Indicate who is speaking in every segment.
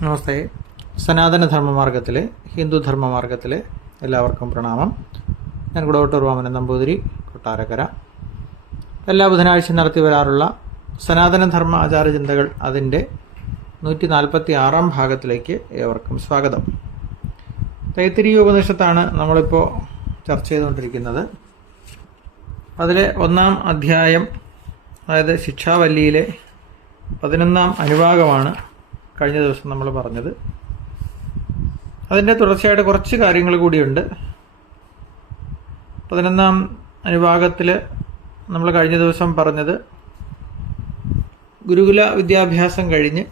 Speaker 1: നമസ്തേ. സനാതന ധർമ്മമാർഗത്തിലെ ഹിന്ദു ധർമ്മമാർഗത്തിലെ എല്ലാവർക്കും പ്രണാമം. ഞാൻ കുടവട്ടൂർ വാമനൻ നമ്പൂതിരി കൊട്ടാരക്കര. എല്ലാ ബുധനാഴ്ച നടത്തി വരാറുള്ള സനാതന ധർമ്മ ആചാര ചിന്തകൾ അതിന്റെ നൂറ്റി നാൽപ്പത്തി ആറാം ഭാഗത്തിലേക്ക് ഏവർക്കും സ്വാഗതം. തൈത്തിരി ഉപനിഷത്താണ് നമ്മളിപ്പോൾ ചർച്ച ചെയ്തുകൊണ്ടിരിക്കുന്നത്. അതിലെ ഒന്നാം അധ്യായം അതായത് ശിക്ഷാവല്ലിയിലെ പതിനൊന്നാം അനുഭാഗമാണ് കഴിഞ്ഞ ദിവസം നമ്മൾ പറഞ്ഞത്. അതിന്റെ തുടർച്ചയായിട്ട് കുറച്ച് കാര്യങ്ങൾ കൂടിയുണ്ട്. പതിനൊന്നാം അനുഭാഗത്തിൽ നമ്മൾ കഴിഞ്ഞ ദിവസം പറഞ്ഞത് ഗുരുകുല വിദ്യാഭ്യാസം കഴിഞ്ഞ്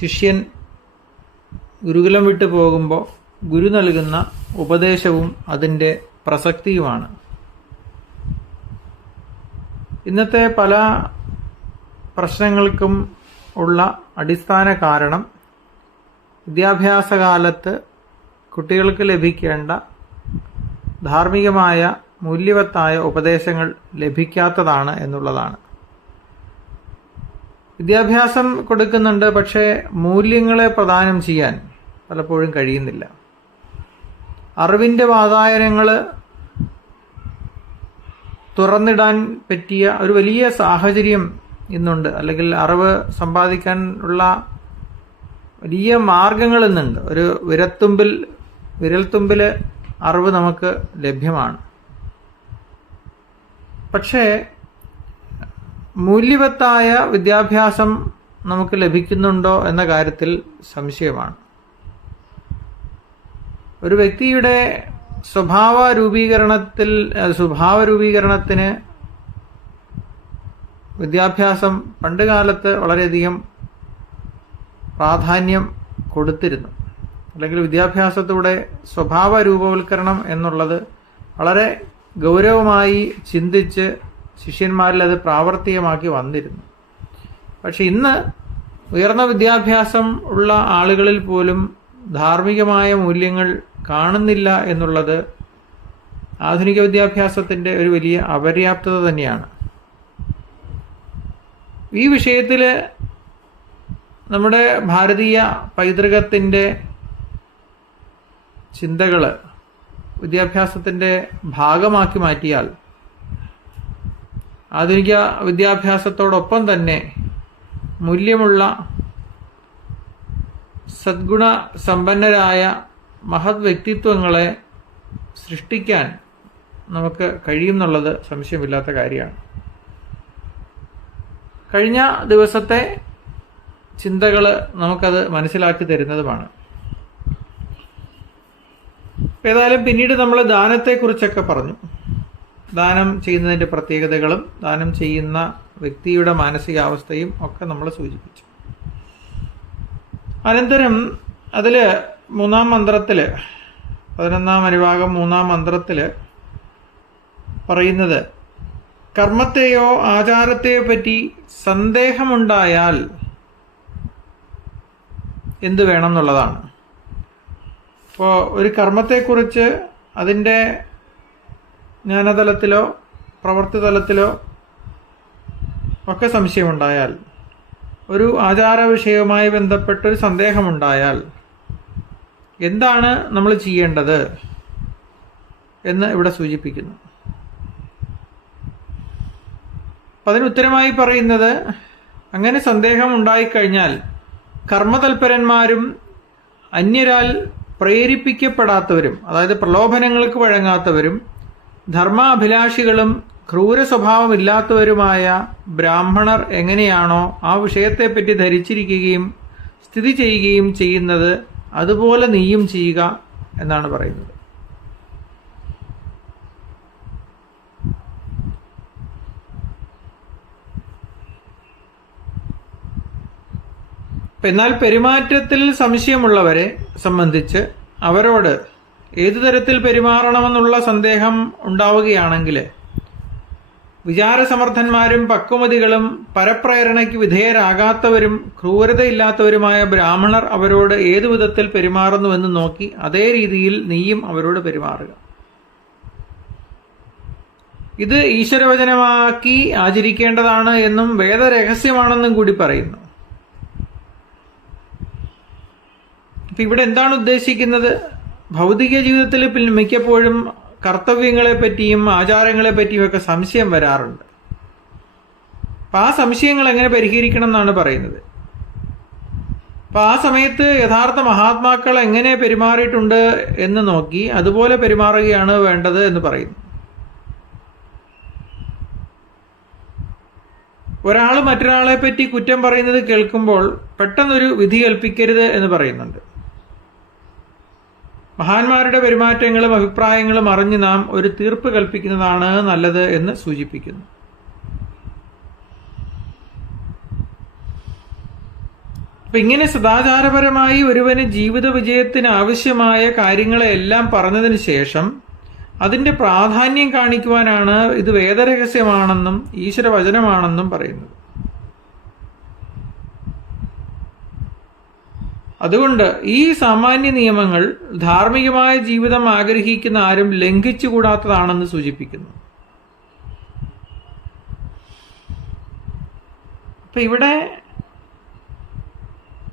Speaker 1: ശിഷ്യൻ ഗുരുകുലം വിട്ടു പോകുമ്പോൾ ഗുരു നൽകുന്ന ഉപദേശവും അതിന്റെ പ്രസക്തിയുമാണ്. ഇന്നത്തെ പല പ്രശ്നങ്ങൾക്കും ഉള്ള അടിസ്ഥാന കാരണം വിദ്യാഭ്യാസ കാലത്ത് കുട്ടികൾക്ക് ലഭിക്കേണ്ട ധാർമ്മികമായ മൂല്യവത്തായ ഉപദേശങ്ങൾ ലഭിക്കാത്തതാണ് എന്നുള്ളതാണ്. വിദ്യാഭ്യാസം കൊടുക്കുന്നുണ്ട് പക്ഷേ മൂല്യങ്ങളെ പ്രദാനം ചെയ്യാൻ പലപ്പോഴും കഴിയുന്നില്ല. അറിവിന്റെ വാതായനങ്ങൾ തുറന്നിടാൻ പറ്റിയ ഒരു വലിയ സാഹചര്യം ഇന്നുണ്ട്. അല്ലെങ്കിൽ അറിവ് സമ്പാദിക്കാൻ ഉള്ള വലിയ മാർഗങ്ങൾ ഇന്നുണ്ട് ഒരു വിരത്തുമ്പിൽ വിരൽത്തുമ്പിൽ അറിവ് നമുക്ക് ലഭ്യമാണ്. പക്ഷേ മൂല്യവത്തായ വിദ്യാഭ്യാസം നമുക്ക് ലഭിക്കുന്നുണ്ടോ എന്ന കാര്യത്തിൽ സംശയമാണ്. ഒരു വ്യക്തിയുടെ സ്വഭാവ രൂപീകരണത്തിൽ സ്വഭാവ രൂപീകരണത്തിന് വിദ്യാഭ്യാസം പണ്ട് കാലത്ത് വളരെയധികം പ്രാധാന്യം കൊടുത്തിരുന്നു. അല്ലെങ്കിൽ വിദ്യാഭ്യാസത്തിലൂടെ സ്വഭാവ രൂപവൽക്കരണം എന്നുള്ളത് വളരെ ഗൗരവമായി ചിന്തിച്ച് ശിഷ്യന്മാരിൽ അത് പ്രാവർത്തികമാക്കി വന്നിരുന്നു. പക്ഷെ ഇന്ന് ഉയർന്ന വിദ്യാഭ്യാസം ഉള്ള ആളുകളിൽ പോലും ധാർമ്മികമായ മൂല്യങ്ങൾ കാണുന്നില്ല എന്നുള്ളത് ആധുനിക വിദ്യാഭ്യാസത്തിന്റെ ഒരു വലിയ അപര്യാപ്തത തന്നെയാണ്. ഈ വിഷയത്തിൽ നമ്മുടെ ഭാരതീയ പൈതൃകത്തിന്റെ ചിന്തകൾ വിദ്യാഭ്യാസത്തിന്റെ ഭാഗമാക്കി മാറ്റിയാൽ ആധുനിക വിദ്യാഭ്യാസത്തോടൊപ്പം തന്നെ മൂല്യമുള്ള സദ്ഗുണ സമ്പന്നരായ മഹത് വ്യക്തിത്വങ്ങളെ സൃഷ്ടിക്കാൻ നമുക്ക് കഴിയുമെന്നുള്ളത് സംശയമില്ലാത്ത കാര്യമാണ്. കഴിഞ്ഞ ദിവസത്തെ ചിന്തകൾ നമുക്കത് മനസ്സിലാക്കി തരുന്നതുമാണ്. ഏതായാലും പിന്നീട് നമ്മൾ ദാനത്തെക്കുറിച്ചൊക്കെ പറഞ്ഞു. ദാനം ചെയ്യുന്നതിന്റെ പ്രത്യേകതകളും ദാനം ചെയ്യുന്ന വ്യക്തിയുടെ മാനസികാവസ്ഥയും ഒക്കെ നമ്മൾ സൂചിപ്പിച്ചു. അനന്തരം അതിൽ മൂന്നാം മന്ത്രത്തിൽ പതിനൊന്നാം അനുഭാഗം മൂന്നാം മന്ത്രത്തിൽ പറയുന്നത് കർമ്മത്തെയോ ആചാരത്തെയോ പറ്റി സന്ദേഹമുണ്ടായാൽ എന്ത് വേണം എന്നുള്ളതാണ് ഇപ്പോൾ ഒരു കർമ്മത്തെക്കുറിച്ച് അതിന്റെ ജ്ഞാനതലത്തിലോ പ്രവൃത്തി തലത്തിലോ ഒക്കെ സംശയമുണ്ടായാൽ ഒരു ആചാര വിഷയവുമായി ബന്ധപ്പെട്ടൊരു സന്ദേഹമുണ്ടായാൽ എന്താണ് നമ്മൾ ചെയ്യേണ്ടത് എന്ന് ഇവിടെ സൂചിപ്പിക്കുന്നു. അപ്പം അതിന് ഉത്തരമായി പറയുന്നത് അങ്ങനെ സന്ദേഹം ഉണ്ടായിക്കഴിഞ്ഞാൽ കർമ്മതൽപരന്മാരും അന്യരാൽ പ്രേരിപ്പിക്കപ്പെടാത്തവരും അതായത് പ്രലോഭനങ്ങൾക്ക് വഴങ്ങാത്തവരും ധർമാഭിലാഷികളും ക്രൂര സ്വഭാവമില്ലാത്തവരുമായ ബ്രാഹ്മണർ എങ്ങനെയാണോ ആ വിഷയത്തെപ്പറ്റി ധരിച്ചിരിക്കുകയും സ്ഥിതി ചെയ്യുകയും ചെയ്യുന്നത് അതുപോലെ നീയും ചെയ്യുക എന്നാണ് പറയുന്നത്. എന്നാൽ പെരുമാറ്റത്തിൽ സംശയമുള്ളവരെ സംബന്ധിച്ച് അവരോട് ഏതു തരത്തിൽ പെരുമാറണമെന്നുള്ള സന്ദേഹം ഉണ്ടാവുകയാണെങ്കിൽ വിചാരസമർത്ഥന്മാരും പക്വമതികളും പരപ്രേരണയ്ക്ക് വിധേയരാകാത്തവരും ക്രൂരതയില്ലാത്തവരുമായ ബ്രാഹ്മണർ അവരോട് ഏതു വിധത്തിൽ പെരുമാറുന്നുവെന്ന് നോക്കി അതേ രീതിയിൽ നീയും അവരോട് പെരുമാറുക. ഇത് ഈശ്വരവചനമാക്കി ആചരിക്കേണ്ടതാണ് എന്നും വേദരഹസ്യമാണെന്നും കൂടി പറയുന്നു. അപ്പൊ ഇവിടെ എന്താണ് ഉദ്ദേശിക്കുന്നത്? ഭൗതിക ജീവിതത്തിൽ പിന്നെ മിക്കപ്പോഴും കർത്തവ്യങ്ങളെ പറ്റിയും ആചാരങ്ങളെ പറ്റിയും ഒക്കെ സംശയം വരാറുണ്ട്. അപ്പൊ ആ സംശയങ്ങൾ എങ്ങനെ പരിഹരിക്കണം എന്നാണ് പറയുന്നത്. അപ്പൊ ആ സമയത്ത് യഥാർത്ഥ മഹാത്മാക്കൾ എങ്ങനെ പെരുമാറിയിട്ടുണ്ട് എന്ന് നോക്കി അതുപോലെ പെരുമാറുകയാണ് വേണ്ടത് എന്ന് പറയുന്നു. ഒരാൾ മറ്റൊരാളെ പറ്റി കുറ്റം പറയുന്നത് കേൾക്കുമ്പോൾ പെട്ടെന്നൊരു വിധി കൽപ്പിക്കരുത് എന്ന് പറയുന്നുണ്ട്. മഹാന്മാരുടെ പെരുമാറ്റങ്ങളും അഭിപ്രായങ്ങളും അറിഞ്ഞ് നാം ഒരു തീർപ്പ് കൽപ്പിക്കുന്നതാണ് നല്ലത് എന്ന് സൂചിപ്പിക്കുന്നു. അപ്പൊ ഇങ്ങനെ സദാചാരപരമായി ഒരുവന് ജീവിത വിജയത്തിന് ആവശ്യമായ കാര്യങ്ങളെല്ലാം പറഞ്ഞതിന് ശേഷം അതിന്റെ പ്രാധാന്യം കാണിക്കുവാനാണ് ഇത് വേദരഹസ്യമാണെന്നും ഈശ്വരവചനമാണെന്നും പറയുന്നത്. അതുകൊണ്ട് ഈ സാമാന്യ നിയമങ്ങൾ ധാർമ്മികമായ ജീവിതം ആഗ്രഹിക്കുന്ന ആരും ലംഘിച്ചുകൂടാത്തതാണെന്ന് സൂചിപ്പിക്കുന്നു. അപ്പൊ ഇവിടെ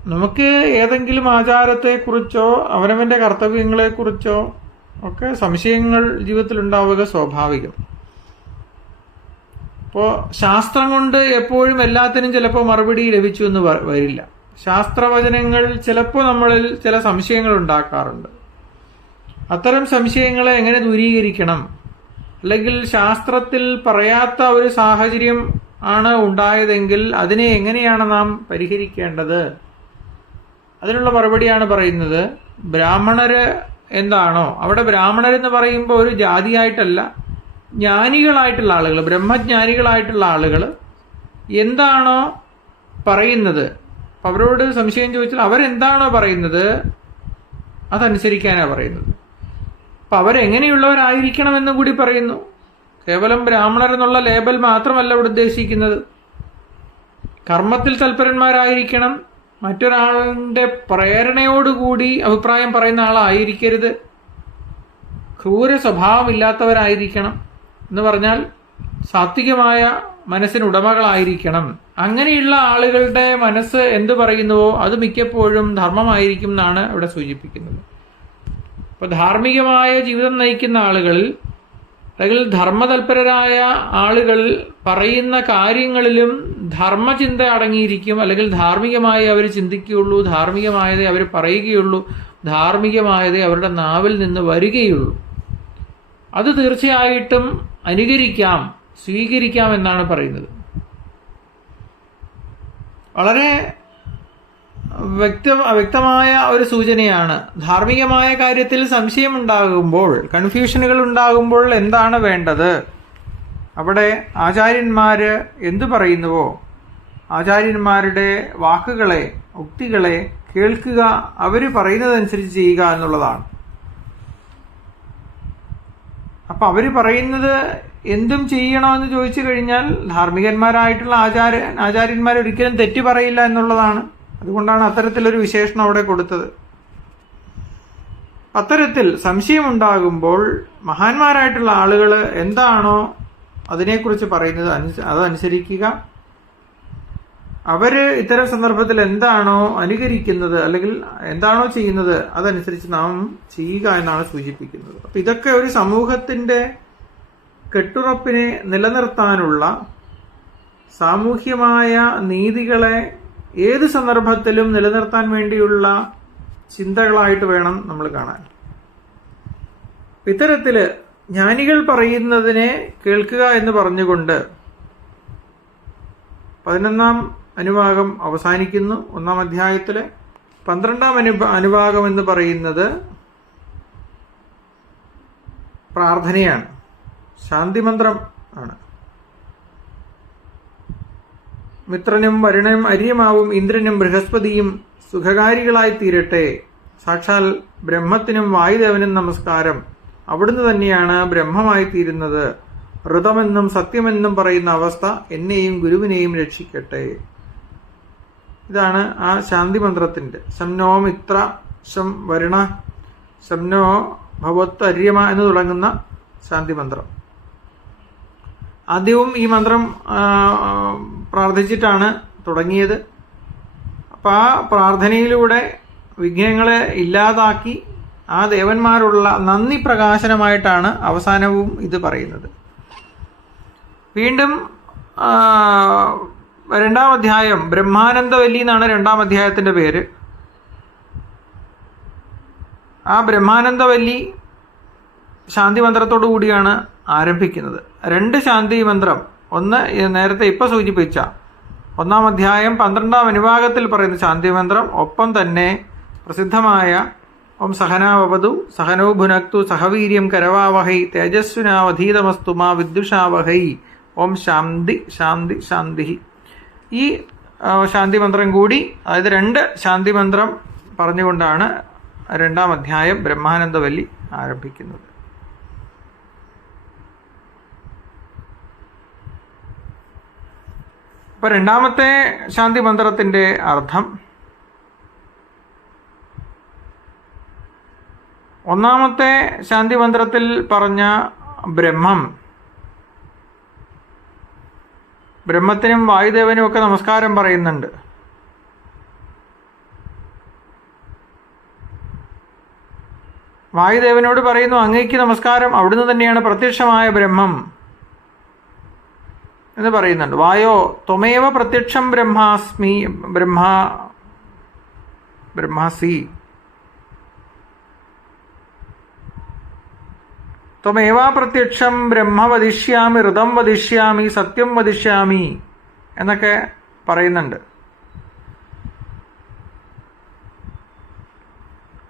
Speaker 1: നമുക്ക് ഏതെങ്കിലും ആചാരത്തെക്കുറിച്ചോ അവനവന്റെ കർത്തവ്യങ്ങളെക്കുറിച്ചോ ഒക്കെ സംശയങ്ങൾ ജീവിതത്തിൽ ഉണ്ടാവുക സ്വാഭാവികം. ഇപ്പോൾ ശാസ്ത്രം കൊണ്ട് എപ്പോഴും എല്ലാത്തിനും ചിലപ്പോൾ മറുപടി ലഭിച്ചു എന്ന് വരില്ല. ശാസ്ത്രവചനങ്ങൾ ചിലപ്പോൾ നമ്മളിൽ ചില സംശയങ്ങൾ ഉണ്ടാക്കാറുണ്ട്. അത്തരം സംശയങ്ങളെ എങ്ങനെ ദൂരീകരിക്കണം? അല്ലെങ്കിൽ ശാസ്ത്രത്തിൽ പറയാത്ത ഒരു സാഹചര്യം ആണ് ഉണ്ടായതെങ്കിൽ അതിനെ എങ്ങനെയാണ് നാം പരിഹരിക്കേണ്ടത്? അതിനുള്ള മറുപടിയാണ് പറയുന്നത് ബ്രാഹ്മണര് എന്താണോ? അവിടെ ബ്രാഹ്മണരെന്ന് പറയുമ്പോൾ ഒരു ജാതിയായിട്ടല്ല ജ്ഞാനികളായിട്ടുള്ള ആളുകൾ ബ്രഹ്മജ്ഞാനികളായിട്ടുള്ള ആളുകൾ എന്താണോ പറയുന്നത്? അപ്പൊ അവരോട് സംശയം ചോദിച്ചാൽ അവരെന്താണോ പറയുന്നത് അതനുസരിക്കാനാണ് പറയുന്നത്. അപ്പൊ അവരെങ്ങനെയുള്ളവരായിരിക്കണമെന്നും കൂടി പറയുന്നു. കേവലം ബ്രാഹ്മണർ എന്നുള്ള ലേബൽ മാത്രമല്ല ഇവിടെ ഉദ്ദേശിക്കുന്നത്. കർമ്മത്തിൽ തൽപരന്മാരായിരിക്കണം. മറ്റൊരാളുടെ പ്രേരണയോടുകൂടി അഭിപ്രായം പറയുന്ന ആളായിരിക്കരുത്. ക്രൂര സ്വഭാവമില്ലാത്തവരായിരിക്കണം എന്ന് പറഞ്ഞാൽ സാത്വികമായ മനസ്സിന് ഉടമകളായിരിക്കണം. അങ്ങനെയുള്ള ആളുകളുടെ മനസ്സ് എന്ത് പറയുന്നുവോ അത് മിക്കപ്പോഴും ധർമ്മമായിരിക്കും എന്നാണ് ഇവിടെ സൂചിപ്പിക്കുന്നത്. അപ്പൊ ധാർമ്മികമായ ജീവിതം നയിക്കുന്ന ആളുകളിൽ അല്ലെങ്കിൽ ധർമ്മതൽപരരായ ആളുകൾ പറയുന്ന കാര്യങ്ങളിലും ധർമ്മചിന്ത അടങ്ങിയിരിക്കും അല്ലെങ്കിൽ ധാർമ്മികമായി അവർ ചിന്തിക്കുകയുള്ളൂ ധാർമ്മികമായതേ അവർ പറയുകയുള്ളൂ ധാർമ്മികമായതേ അവരുടെ നാവിൽ നിന്ന് വരികയുള്ളൂ. അത് തീർച്ചയായിട്ടും അനുകരിക്കാം. സ്വീകരിക്കാം എന്നാണ് പറയുന്നത്. വളരെ വ്യക്ത വ്യക്തമായ ഒരു സൂചനയാണ്. ധാർമ്മികമായ കാര്യത്തിൽ സംശയം ഉണ്ടാകുമ്പോൾ കൺഫ്യൂഷനുകൾ ഉണ്ടാകുമ്പോൾ എന്താണ് വേണ്ടത്? അവിടെ ആചാര്യന്മാർ എന്തു പറയുന്നുവോ? ആചാര്യന്മാരുടെ വാക്കുകളെ ഉക്തികളെ കേൾക്കുക അവർ പറയുന്നതനുസരിച്ച് ചെയ്യുക എന്നുള്ളതാണ്. അപ്പം അവർ പറയുന്നത് എന്തും ചെയ്യണമെന്ന് ചോദിച്ചു കഴിഞ്ഞാൽ ധാർമ്മികന്മാരായിട്ടുള്ള ആചാര ആചാര്യന്മാർ ഒരിക്കലും തെറ്റി പറയില്ല എന്നുള്ളതാണ്. അതുകൊണ്ടാണ് അത്തരത്തിലൊരു വിശേഷണം അവിടെ കൊടുത്തത്. അത്തരത്തിൽ സംശയമുണ്ടാകുമ്പോൾ മഹാന്മാരായിട്ടുള്ള ആളുകൾ എന്താണോ അതിനെക്കുറിച്ച് പറയുന്നത് അതനുസരിക്കുക. അവർ ഇത്തരം സന്ദർഭത്തിൽ എന്താണോ അനുകരിക്കുന്നത് അല്ലെങ്കിൽ എന്താണോ ചെയ്യുന്നത് അതനുസരിച്ച് നാം ചെയ്യുക എന്നാണ് സൂചിപ്പിക്കുന്നത്. അപ്പൊ ഇതൊക്കെ ഒരു സമൂഹത്തിന്റെ കെട്ടുറപ്പിനെ നിലനിർത്താനുള്ള സാമൂഹ്യമായ നീതികളെ ഏത് സന്ദർഭത്തിലും നിലനിർത്താൻ വേണ്ടിയുള്ള ചിന്തകളായിട്ട് വേണം നമ്മൾ കാണാൻ. ഇത്തരത്തിൽ ജ്ഞാനികൾ പറയുന്നതിനെ കേൾക്കുക എന്ന് പറഞ്ഞുകൊണ്ട് പതിനൊന്നാം അനുഭാഗം അവസാനിക്കുന്നു. ഒന്നാം അധ്യായത്തിലെ പന്ത്രണ്ടാം അനു അനുഭാഗം എന്ന് പറയുന്നത് പ്രാർത്ഥനയാണ്. ശാന്തിമന്ത്രം ആണ്. മിത്രനും വരുണനും അര്യമാവും ഇന്ദ്രനും ബൃഹസ്പതിയും സുഖകാരികളായി തീരട്ടെ. സാക്ഷാൽ ബ്രഹ്മത്തിനും വായുദേവനും നമസ്കാരം. അവിടുന്ന് തന്നെയാണ് ബ്രഹ്മമായി തീരുന്നത്. ഋതമെന്നും സത്യമെന്നും പറയുന്ന അവസ്ഥ എന്നെയും ഗുരുവിനെയും രക്ഷിക്കട്ടെ. ഇതാണ് ആ ശാന്തി മന്ത്രത്തിന്റെ ശംനോ മിത്ര ശം വരുണ ശംനോ ഭഗവത് അര്യമ എന്ന് തുടങ്ങുന്ന ശാന്തി മന്ത്രം ആദ്യവും ഈ മന്ത്രം പ്രാർത്ഥിച്ചിട്ടാണ് തുടങ്ങിയത്. അപ്പം ആ പ്രാർത്ഥനയിലൂടെ വിഘ്നങ്ങളെ ഇല്ലാതാക്കി ആ ദേവന്മാരുള്ള നന്ദി പ്രകാശനമായിട്ടാണ് അവസാനവും ഇത് പറയുന്നത്. വീണ്ടും രണ്ടാം അധ്യായം ബ്രഹ്മാനന്ദവല്ലി എന്നാണ് രണ്ടാം അധ്യായത്തിന്റെ പേര്. ആ ബ്രഹ്മാനന്ദവല്ലി ശാന്തി മന്ത്രത്തോടു കൂടിയാണ് ആരംഭിക്കുന്നത്. രണ്ട് ശാന്തി മന്ത്രം. ഒന്ന് നേരത്തെ ഇപ്പം സൂചിപ്പിച്ച. ഒന്നാം അധ്യായം പന്ത്രണ്ടാം അനുഭാഗത്തിൽ പറയുന്ന ശാന്തി മന്ത്രം. ഒപ്പം തന്നെ പ്രസിദ്ധമായ ഓം സഹനാവതു സഹനോ ഭുനക്തു സഹവീര്യം കരവാവഹൈ തേജസ്വിനാവധീതമസ്തു മാ വിദ്യുഷാവഹൈ ഓം ശാന്തി ശാന്തി ശാന്തി. ഈ ശാന്തി മന്ത്രം കൂടി അതായത് രണ്ട് ശാന്തി മന്ത്രം പറഞ്ഞുകൊണ്ടാണ് രണ്ടാം അധ്യായം ബ്രഹ്മാനന്ദവല്ലി ആരംഭിക്കുന്നത്. ഇപ്പൊ രണ്ടാമത്തെ ശാന്തി മന്ത്രത്തിന്റെ അർത്ഥം. ഒന്നാമത്തെ ശാന്തി മന്ത്രത്തിൽ പറഞ്ഞ ബ്രഹ്മം. ബ്രഹ്മത്തിനും വായുദേവനും ഒക്കെ നമസ്കാരം പറയുന്നുണ്ട്. വായുദേവനോട് പറയുന്നു അങ്ങേക്ക് നമസ്കാരം അവിടുന്ന് തന്നെയാണ് പ്രത്യക്ഷമായ ബ്രഹ്മം. എന്ന് പറയുന്നുണ്ട്. വായോ ത്വമേവ പ്രത്യക്ഷം ബ്രഹ്മാസ്മി ബ്രഹ്മാ ബ്രഹ്മാസി. ത്വമേവാ പ്രത്യക്ഷം ബ്രഹ്മ വധിഷ്യാമി ഋതം വധിഷ്യാമി സത്യം വധിഷ്യാമി എന്നൊക്കെ പറയുന്നുണ്ട്.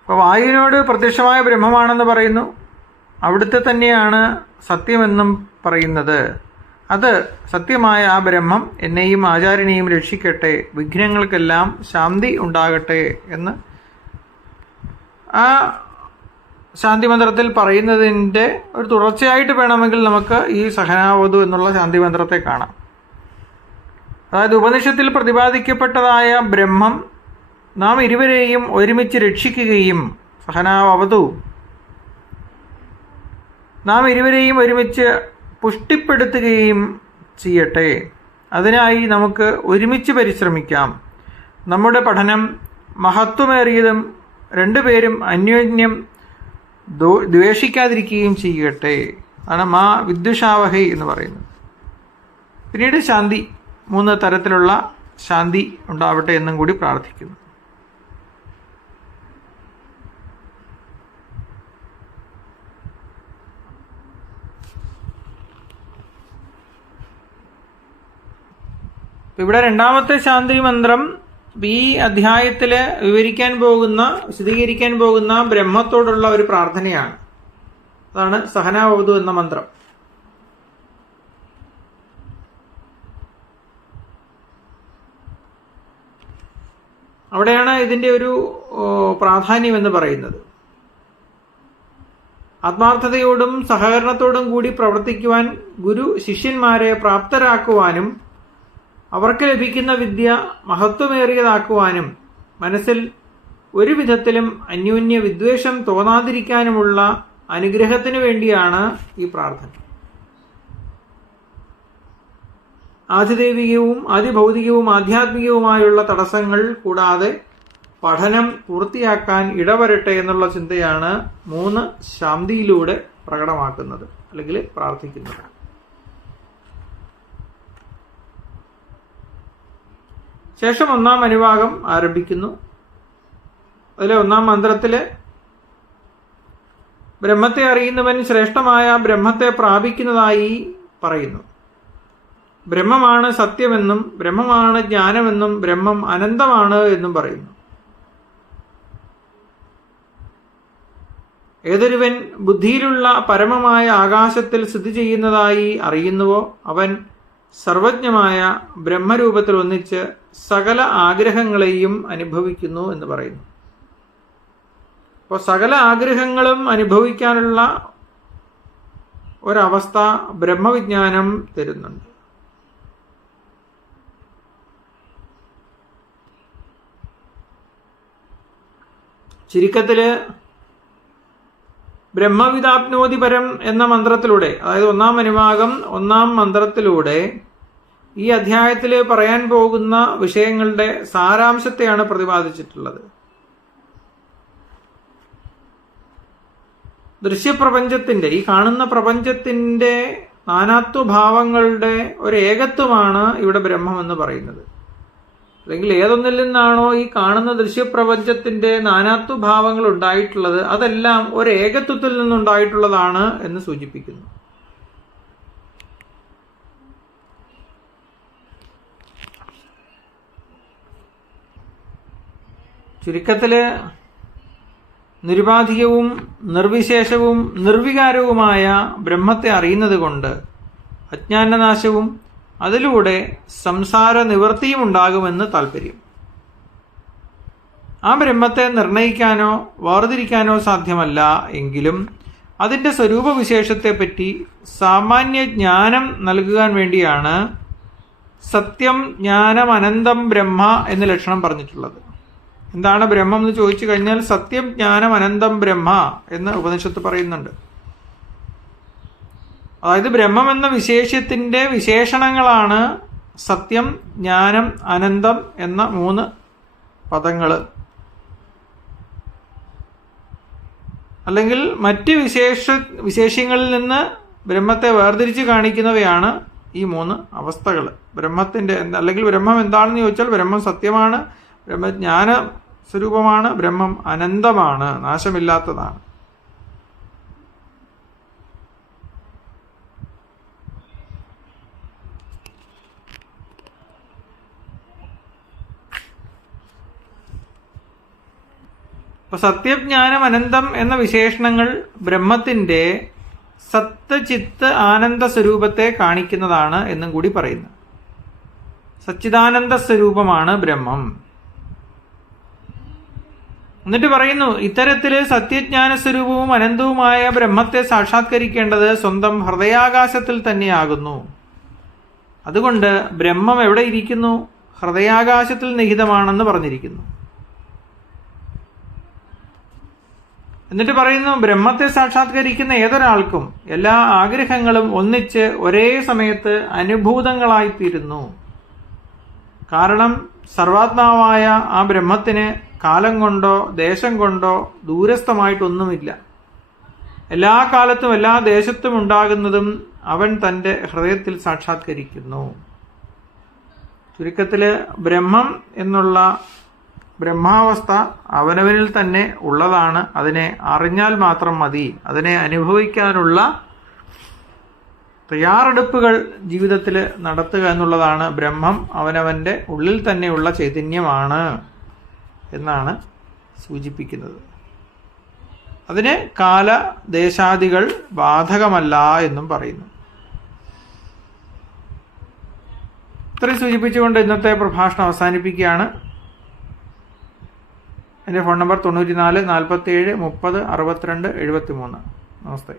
Speaker 1: അപ്പോൾ വായുവിനോട് പ്രത്യക്ഷമായ ബ്രഹ്മമാണെന്ന് പറയുന്നു. അവിടുത്തെ തന്നെയാണ് സത്യമെന്നും പറയുന്നത്. അത് സത്യമായ ആ ബ്രഹ്മം എന്നെയും ആചാര്യനെയും രക്ഷിക്കട്ടെ വിഘ്നങ്ങൾക്കെല്ലാം ശാന്തി ഉണ്ടാകട്ടെ എന്ന് ആ ശാന്തി മന്ത്രത്തിൽ പറയുന്നതിന്റെ ഒരു തുടർച്ചയായിട്ട് വേണമെങ്കിൽ നമുക്ക് ഈ സഹനാവതു എന്നുള്ള ശാന്തി മന്ത്രത്തെ കാണാം. അതായത് ഉപനിഷത്തിൽ പ്രതിപാദിക്കപ്പെട്ടതായ ബ്രഹ്മം നാം ഇരുവരെയും ഒരുമിച്ച് രക്ഷിക്കുകയും സഹനാവതു നാം ഇരുവരെയും ഒരുമിച്ച് പുഷ്ടിപ്പെടുത്തുകയും ചെയ്യട്ടെ. അതിനായി നമുക്ക് ഒരുമിച്ച് പരിശ്രമിക്കാം. നമ്മുടെ പഠനം മഹത്വമേറിയതും രണ്ടുപേരും അന്യോന്യം ദ്വേഷിക്കാതിരിക്കുകയും ചെയ്യട്ടെ. ആണ് മാ വിദ്വഷാവഹി എന്ന് പറയുന്നത്. പിന്നീട് ശാന്തി മൂന്ന് തരത്തിലുള്ള ശാന്തി ഉണ്ടാവട്ടെ എന്നും കൂടി പ്രാർത്ഥിക്കുന്നു. ഇവിടെ രണ്ടാമത്തെ ശാന്തി മന്ത്രം ഈ അധ്യായത്തിൽ വിവരിക്കാൻ പോകുന്ന വിശദീകരിക്കാൻ പോകുന്ന ബ്രഹ്മത്തോടുള്ള ഒരു പ്രാർത്ഥനയാണ്. അതാണ് സഹനാവതു എന്ന മന്ത്രം. അവിടെയാണ് ഇതിന്റെ ഒരു പ്രാധാന്യം എന്ന് പറയുന്നത്. ആത്മാർത്ഥതയോടും സഹകരണത്തോടും കൂടി പ്രവർത്തിക്കുവാൻ ഗുരു ശിഷ്യന്മാരെ പ്രാപ്തരാക്കുവാനും അവർക്ക് ലഭിക്കുന്ന വിദ്യ മഹത്വമേറിയതാക്കുവാനും മനസ്സിൽ ഒരു വിധത്തിലും അന്യോന്യ വിദ്വേഷം തോന്നാതിരിക്കാനുമുള്ള അനുഗ്രഹത്തിന് വേണ്ടിയാണ് ഈ പ്രാർത്ഥന. ആധിദൈവികവും ആദിഭൗതികവും ആധ്യാത്മികവുമായുള്ള തടസ്സങ്ങൾ കൂടാതെ പഠനം പൂർത്തിയാക്കാൻ ഇടവരട്ടെ എന്നുള്ള ചിന്തയാണ് മൂന്ന് ശാന്തിയിലൂടെ പ്രകടമാക്കുന്നത് അല്ലെങ്കിൽ പ്രാർത്ഥിക്കുന്നത്. ശേഷം ഒന്നാം അനുഭാഗം ആരംഭിക്കുന്നു. അതിലെ ഒന്നാം മന്ത്രത്തിൽ ബ്രഹ്മത്തെ അറിയുന്നവൻ ശ്രേഷ്ഠമായ ബ്രഹ്മത്തെ പ്രാപിക്കുന്നതായി പറയുന്നു. ബ്രഹ്മമാണ് സത്യമെന്നും ബ്രഹ്മമാണ് ജ്ഞാനമെന്നും ബ്രഹ്മം അനന്തമാണ് എന്നും പറയുന്നു. ഏതൊരുവൻ ബുദ്ധിയിലുള്ള പരമമായ ആകാശത്തിൽ സ്ഥിതി ചെയ്യുന്നതായി അറിയുന്നുവോ? അവൻ സർവജ്ഞമായ ബ്രഹ്മരൂപത്തിൽ ഒന്നിച്ച് സകല ആഗ്രഹങ്ങളെയും അനുഭവിക്കുന്നു എന്ന് പറയുന്നു. അപ്പോൾ സകല ആഗ്രഹങ്ങളും അനുഭവിക്കാനുള്ള ഒരവസ്ഥ ബ്രഹ്മവിജ്ഞാനം തരുന്നുണ്ട്. ചുരുക്കത്തിൽ ബ്രഹ്മവിദാപ്നോതിപരം എന്ന മന്ത്രത്തിലൂടെ അതായത് ഒന്നാം അനുഭാഗം ഒന്നാം മന്ത്രത്തിലൂടെ ഈ അധ്യായത്തിൽ പറയാൻ പോകുന്ന വിഷയങ്ങളുടെ സാരാംശത്തെയാണ് പ്രതിപാദിച്ചിട്ടുള്ളത്. ദൃശ്യപ്രപഞ്ചത്തിന്റെ ഈ കാണുന്ന പ്രപഞ്ചത്തിന്റെ നാനാത്വഭാവങ്ങളുടെ ഒരു ഏകത്വമാണ് ഇവിടെ ബ്രഹ്മം എന്ന് പറയുന്നത്. അല്ലെങ്കിൽ ഏതൊന്നിൽ നിന്നാണോ ഈ കാണുന്ന ദൃശ്യപ്രപഞ്ചത്തിന്റെ നാനാത്വഭാവങ്ങൾ ഉണ്ടായിട്ടുള്ളത് അതെല്ലാം ഒരു ഏകത്വത്തിൽ നിന്നുണ്ടായിട്ടുള്ളതാണ് എന്ന് സൂചിപ്പിക്കുന്നു. ചുരുക്കത്തിൽ നിരുപാധികവും നിർവിശേഷവും നിർവികാരവുമായ ബ്രഹ്മത്തെ അറിയുന്നത് കൊണ്ട് അജ്ഞാനനാശവും അതിലൂടെ സംസാര നിവൃത്തിയും ഉണ്ടാകുമെന്ന് താല്പര്യം ആ ബ്രഹ്മത്തെ നിർണയിക്കാനോ വേർതിരിക്കാനോ സാധ്യമല്ല എങ്കിലും അതിന്റെ സ്വരൂപവിശേഷത്തെപ്പറ്റി സാമാന്യ ജ്ഞാനം നൽകുവാൻ വേണ്ടിയാണ് സത്യം ജ്ഞാനം അനന്തം ബ്രഹ്മ എന്ന ലക്ഷണം പറഞ്ഞിട്ടുള്ളത്. എന്താണ് ബ്രഹ്മം എന്ന് ചോദിച്ചു കഴിഞ്ഞാൽ സത്യം ജ്ഞാനം അനന്തം ബ്രഹ്മ എന്ന് ഉപനിഷത്ത് പറയുന്നുണ്ട്. അതായത് ബ്രഹ്മം എന്ന വിശേഷത്തിന്റെ വിശേഷണങ്ങളാണ് സത്യം ജ്ഞാനം അനന്തം എന്ന മൂന്ന് പദങ്ങൾ അല്ലെങ്കിൽ മറ്റ് വിശേഷ വിശേഷങ്ങളിൽ നിന്ന് ബ്രഹ്മത്തെ വേർതിരിച്ച് കാണിക്കുന്നവയാണ് ഈ മൂന്ന് അവസ്ഥകൾ ബ്രഹ്മത്തിന്റെ അല്ലെങ്കിൽ ബ്രഹ്മം എന്താണെന്ന് ചോദിച്ചാൽ ബ്രഹ്മം സത്യമാണ് ബ്രഹ്മജ്ഞാന സ്വരൂപമാണ് ബ്രഹ്മം അനന്തമാണ് നാശമില്ലാത്തതാണ്. അപ്പൊ സത്യജ്ഞാനം അനന്തം എന്ന വിശേഷണങ്ങൾ ബ്രഹ്മത്തിന്റെ സത്ത് ചിത്ത് ആനന്ദ സ്വരൂപത്തെ കാണിക്കുന്നതാണ് എന്നും കൂടി പറയുന്നു. സച്ചിദാനന്ദ സ്വരൂപമാണ് ബ്രഹ്മം. എന്നിട്ട് പറയുന്നു ഇത്തരത്തിൽ സത്യജ്ഞാന സ്വരൂപവും അനന്തവുമായ ബ്രഹ്മത്തെ സാക്ഷാത്കരിക്കേണ്ടത് സ്വന്തം ഹൃദയാകാശത്തിൽ തന്നെയാകുന്നു. അതുകൊണ്ട് ബ്രഹ്മം എവിടെ ഇരിക്കുന്നു? ഹൃദയാകാശത്തിൽ നിഹിതമാണെന്ന് പറഞ്ഞിരിക്കുന്നു. എന്നിട്ട് പറയുന്നു ബ്രഹ്മത്തെ സാക്ഷാത്കരിക്കുന്ന ഏതൊരാൾക്കും എല്ലാ ആഗ്രഹങ്ങളും ഒന്നിച്ച് ഒരേ സമയത്ത് അനുഭൂതങ്ങളായിത്തീരുന്നു. കാരണം സർവാത്മാവായ ആ ബ്രഹ്മത്തിന് കാലം കൊണ്ടോ ദേശം കൊണ്ടോ ദൂരസ്ഥമായിട്ടൊന്നുമില്ല. എല്ലാ കാലത്തും എല്ലാ ദേശത്തും ഉണ്ടാകുന്നതും അവൻ തന്റെ ഹൃദയത്തിൽ സാക്ഷാത്കരിക്കുന്നു. ചുരുക്കത്തിൽ ബ്രഹ്മം എന്നുള്ള ബ്രഹ്മാവസ്ഥ അവനവനിൽ തന്നെ ഉള്ളതാണ്. അതിനെ അറിഞ്ഞാൽ മാത്രം മതി. അതിനെ അനുഭവിക്കാനുള്ള തയ്യാറെടുപ്പുകൾ ജീവിതത്തിൽ നടത്തുക എന്നുള്ളതാണ് ബ്രഹ്മം. അവനവന്റെ ഉള്ളിൽ തന്നെയുള്ള ചൈതന്യമാണ് എന്നാണ് സൂചിപ്പിക്കുന്നത്. അതിന് കാല ദേശാദികൾ ബാധകമല്ല എന്നും പറയുന്നു. ഇത്രയും സൂചിപ്പിച്ചുകൊണ്ട് ഇന്നത്തെ പ്രഭാഷണം അവസാനിപ്പിക്കുകയാണ്. എന്റെ ഫോൺ നമ്പർ തൊണ്ണൂറ്റി നാല് നാൽപ്പത്തി ഏഴ് മുപ്പത് അറുപത്തിരണ്ട് എഴുപത്തി മൂന്ന് നമസ്തേ.